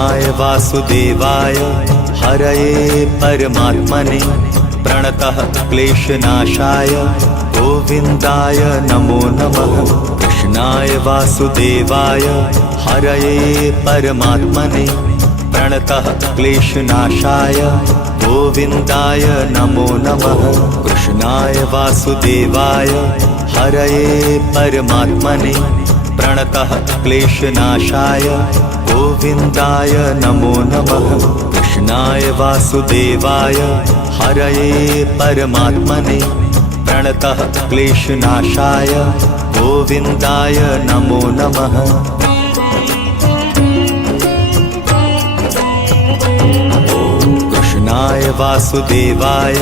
कृष्णाय वासुदेवाय हरये परमात्मने प्रणतः क्लेशनाशाय गोविन्दाय नमो नमः। कृष्णाय वासुदेवाय हरये परमात्मने प्रणतः क्लेशनाशाय गोविन्दाय नमो नमः। कृष्णाय वासुदेवाय हरये परमात्मने प्रणतः क्लेशनाशाय गोविन्दाय नमो नमः। कृष्णाय वासुदेवाय हरये परमात्मने प्रणतः क्लेशनाशाय गोविन्दाय नमो नमः। कृष्णाय वासुदेवाय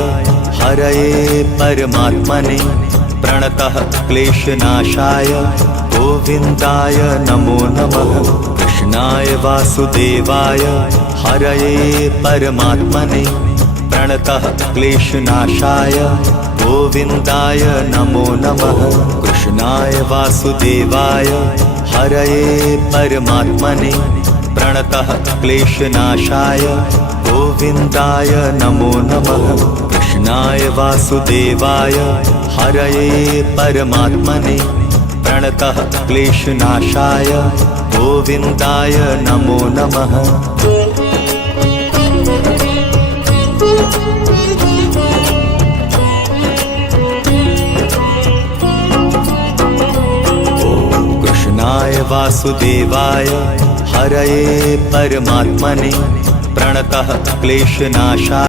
हरये परमात्मने प्रणतः क्लेशनाशाय गोविन्दाय नमो नमः। कृष्णाय वासुदेवाय हरये परमात्मने प्रणतः क्लेशनाशाय गोविन्दाय नमो नमः। कृष्णाय वासुदेवाय हरये परमात्मने प्रणतः क्लेशनाशाय गोविन्दाय नमो नमः। कृष्णाय वासुदेवाय हरये परमात्मने प्रणतः क्लेशनाशाय गोविन्दाय नमो नमः। कृष्णाय वासुदेवाय हरये परमात्मने प्रणतः क्लेशनाशाय